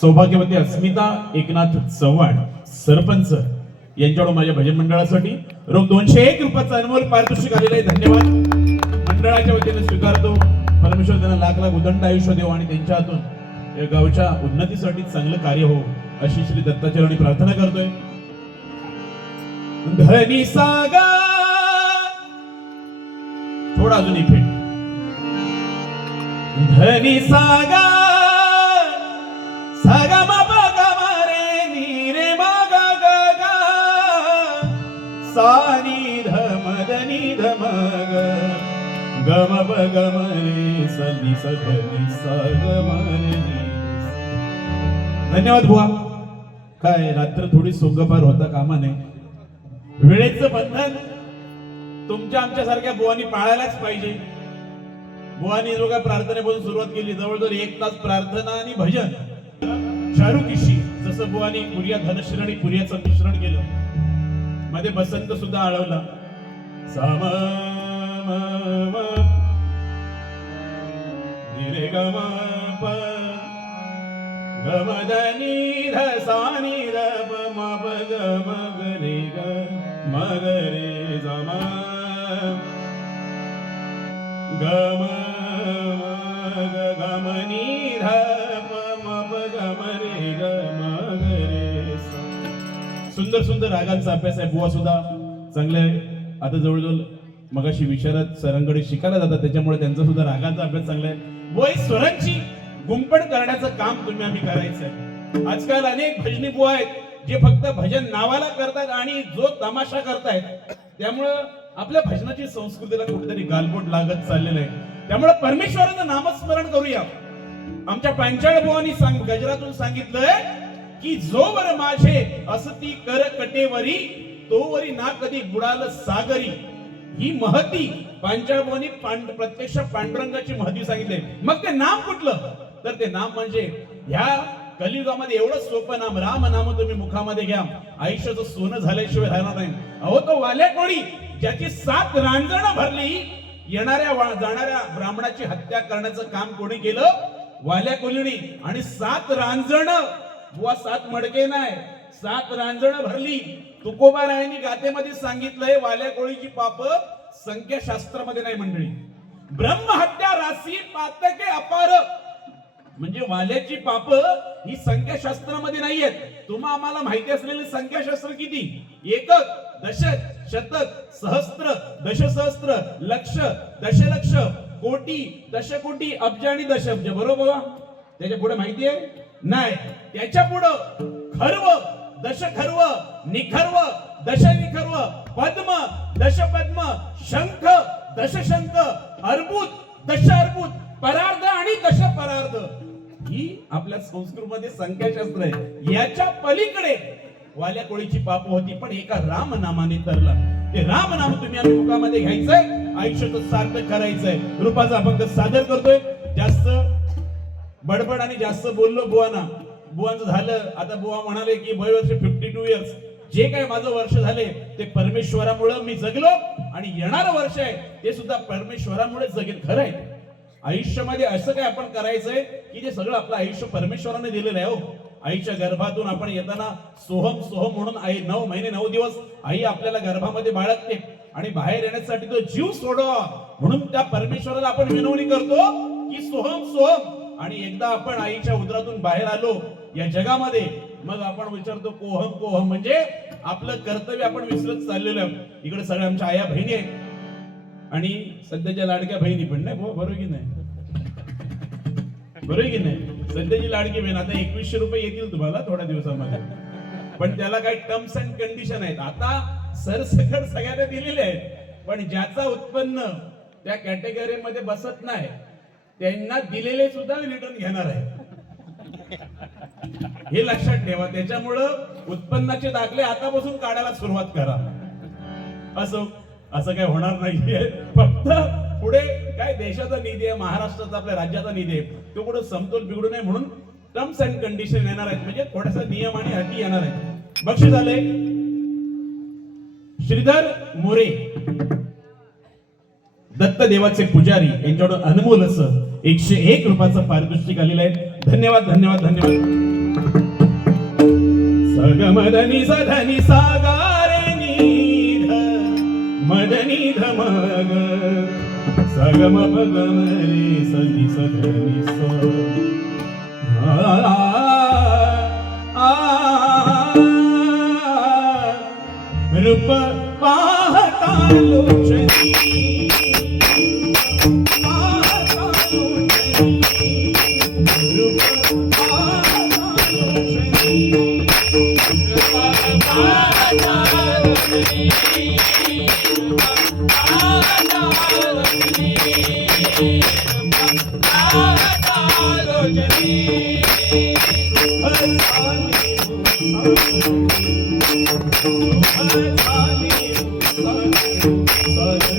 सौभाग्यवती अस्मिता एकनाथ चव्हाण सरपंच यांच्याकडून माझ्या भजन मंडळासाठी रोख दोनशे एक रुपयाचा अनमोल पारितोषिक आलेला आहे. धन्यवाद. मंडळाच्या वतीने स्वीकारतो. परमेश्वर त्यांना लाख लाख उदंड आयुष्य देव आणि त्यांच्या हातून या गावच्या उन्नतीसाठी चांगलं कार्य हो अशी श्री दत्ताचरणी प्रार्थना करतोय. धनी सागा थोडा अजून इफेक्ट. धनी सागा ग म प ग म स ग म धन्यवाद बुवा. काय रात्र थोडी सोंगपार होता कामा नये वेळेचं बंधन तुमच्या आमच्या सारख्या बुवानी पाळायलाच पाहिजे. बुवानी जो काय प्रार्थनेपासून सुरुवात केली. जवळजवळ एक तास प्रार्थना आणि भजन. शाहरुखीशी जसं बुवानी पुर्या धनश्री आणि पुर्याचं मिश्रण केलं. मध्ये बसंत सुद्धा आळवला. साम सुंदर सुंदर रागांचा अभ्यास आहे बुवा सुद्धा. चांगले आता जवळजवळ मगाशी विशारद सरांकडे शिकायला जातात त्याच्यामुळे त्यांचा सुद्धा रागाचा अभ्यास चांगला आहे. बुवा स्वरांची गुंपण करण्याचं काम तुम्ही आम्ही करायचं आजकाल अनेक भजनी बुवा आहेत जे फक्त भजन नावाला करतात आणि जो तमाशा करतायत त्यामुळं आपल्या भजनाची संस्कृतीला कुठेतरी गालबोट लागत चाललेलं आहे. त्यामुळे परमेश्वराचं नामस्मरण करूया. आमच्या पांचाळ बुवानी सांग गजरातून सांगितलंय की जोवर माझे असती कर कटेवरी तोवरी ना कधी बुडाल सागरी. ही महती पांचाळ पांड प्रत्यक्ष पांडुरंगाची महती सांगितले. मग ते नाम कुठलं? तर ते नाम म्हणजे ह्या कलियुगामध्ये एवढं सोपं नाम राम नाम तुम्ही मुखामध्ये घ्या. आयुष्याचं सोनं झाल्याशिवाय राहणार नाही. अहो तो वाल्या कोणी ज्याची सात रांजणं भरली येणाऱ्या जाणाऱ्या ब्राह्मणाची हत्या करण्याचं काम कोणी केलं? वाल्या कोलिणी आणि सात रांजण. बुवा सात मडके नाही. सात रांजण भरली. तुकोबा रायांनी गातेमध्ये सांगितलंय वाल्या कोळीची पाप संख्याशास्त्रामध्ये नाही मंडळी. ब्रह्महत्या राशी पातके अपार. म्हणजे वाल्याची पाप ही संख्याशास्त्रामध्ये नाहीयेत. तुम्हा आम्हाला माहिती असलेले संख्याशास्त्र किती? एकक दशक शतक सहस्त्र दशसहस्त्र लक्ष दशलक्ष कोटी दशकोटी अब्ज आणि दशब्ज बरोबर? त्याच्या पुढे माहिती आहे? नाही. त्याच्या पुढं खर्व. दशखर्व निखर्व दशनिखर्व पद्म दशपद्म शंख दशशंख अर्बुद दश अर्बुद परार्ध आणि दश परार्ध ही आपल्या संस्कृतमध्ये संख्याशास्त्र आहे. याच्या पलीकडे वाल्या कोळीची पाप होती पण एका राम नामाने तरला. ते राम नाम तुम्ही आम्ही मुखामध्ये घ्यायचंय आयुष्याचं सार्थक करायचंय. रूपाचा अभंग सादर करतोय. जास्त बडबड आणि जास्त बोललो बुवाना बुवांचं झालं आता बुवा म्हणाले की वय वर्ष फिफ्टी टू इयर्स जे काय माझं वर्ष झाले ते परमेश्वरामुळे मी जगलो आणि येणारं वर्ष आहे ते सुद्धा परमेश्वरामुळे जगेल खरं आहे आयुष्यामध्ये असं काय आपण करायचंय की जे सगळं आपलं आयुष्य परमेश्वराने दिलेलं आहे हो. आईच्या गर्भातून आपण येताना सोहम सोहम म्हणून आई नऊ महिने नऊ दिवस आई आपल्याला गर्भामध्ये बाळगते आणि बाहेर येण्यासाठी तो जीव सोडवा म्हणून त्या परमेश्वराला आपण विनवणी करतो की सोहम सोहम. आणि एकदा आपण आईच्या उदरातून बाहेर आलो या जगामध्ये मग आपण विचारतो कोहम कोहम म्हणजे आपलं कर्तव्य आपण विसरत चाललेलं आहे इकडे सगळ्या आमच्या आया बहिणी आहेत. आणि सध्याच्या लाडक्या बहिणी पण नाही बरोबर की नाही? बरोबर की नाही? सध्याची लाडकी बहीण आता एकवीसशे रुपये येतील तुम्हाला थोड्या दिवसामध्ये. पण त्याला काही टर्म्स अँड कंडिशन आहेत. आता सरसकट सगळ्यांना दिलेले आहेत. पण ज्याचा उत्पन्न त्या कॅटेगरीमध्ये बसत नाही त्यांना दिलेले सुद्धा रिटर्न घेणार आहे. हे लक्षात ठेवा त्याच्यामुळं उत्पन्नाचे दाखले आतापासून काढायला सुरुवात करा. असं असं काय होणार नाहीये. फक्त पुढे काय देशाचा निधी आहे महाराष्ट्राचा आपल्या राज्याचा निधी आहे तो कुठं समतोल बिघडू नये म्हणून टर्म्स अँड कंडिशन येणार आहेत. म्हणजे थोडासा नियम आणि अटी येणार आहेत. बक्षीस आले श्रीधर मोरे. दत्तदेवाचे पुजारी यांच्याकडून अनमोल असं एकशे एक रुपयाचं पारितोषिक आलेलं आहे. धन्यवाद धन्यवाद धन्यवाद. ಮಗಮದನಿ ಸಧನಿ ಸಾಗಾರೆ ನೀಧ ಮದನಿ ಧಮಗ ಸಗಮ ಪಗಮನಿ ಸಧಿ ಸಧನಿ ಸ ರೂಪ ಪಾಹತಾಲೋ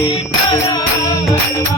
बरोबर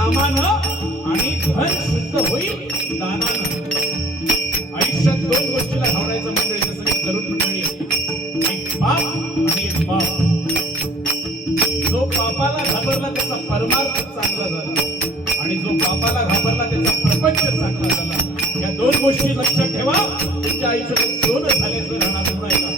होईल आणि धन शुद्ध होईल दानानं. आयुष्यात दोन गोष्टीला घावरायचं मंडळी जसं की तरुण मंडळी एक पाप आणि एक पाप. जो पापाला घाबरला त्याचा परमार्थ चांगला झाला. आणि जो पापाला घाबरला त्याचा प्रपंच चांगला झाला. या दोन गोष्टी लक्षात ठेवा. तुमच्या आयुष्यात सोनं झाल्याशिवाय राहणार नाही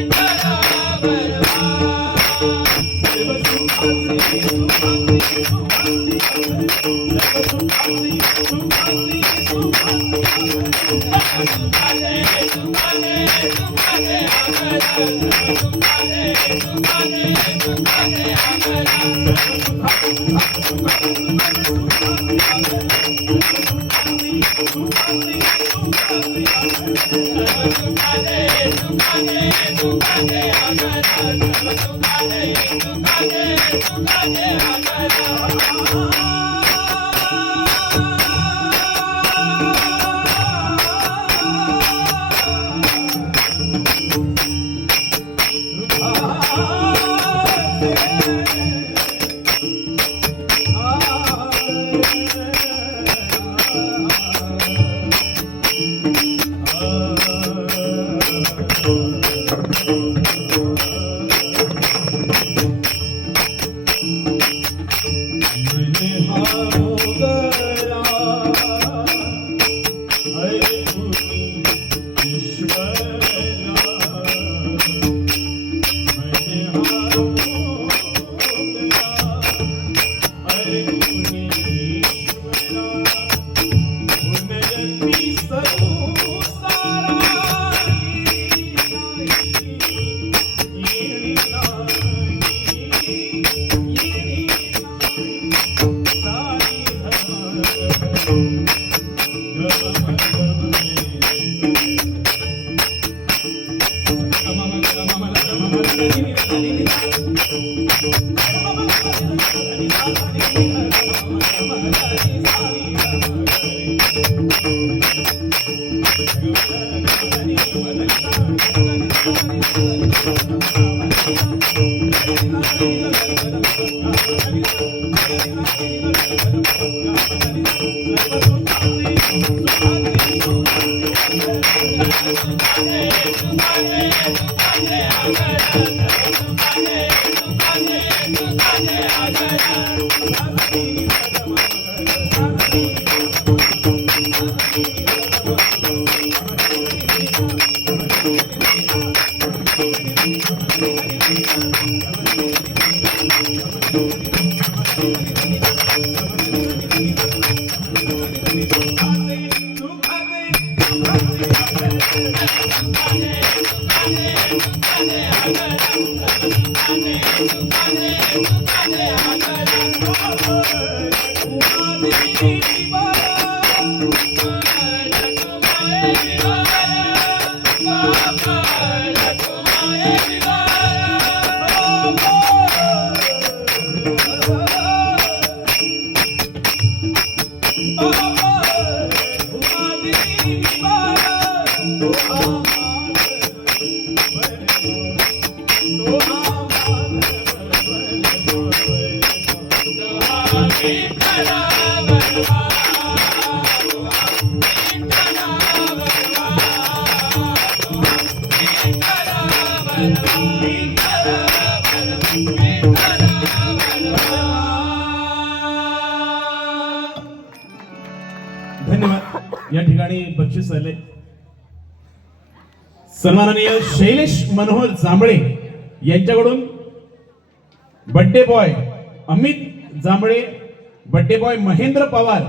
Música Música Amen. धन्यवाद. या ठिकाणी बक्षीस आले सन्माननीय शैलेश मनोहर जांभळे यांच्याकडून birthday boy Amit Jambhale birthday boy Mahendra Pawar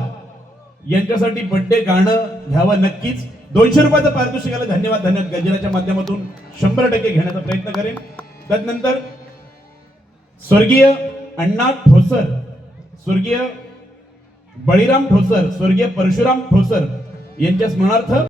यांच्यासाठी बड्डे गाणं घ्यावं नक्कीच. दोनशे रुपयाचं पारितोषिकाला धन्यवाद. धन्यवाद. गजराच्या माध्यमातून शंभर टक्के घेण्याचा प्रयत्न करेन. त्यानंतर स्वर्गीय अण्णा ठोसर स्वर्गीय बळीराम ठोसर स्वर्गीय परशुराम ठोसर यांच्या स्मरणार्थ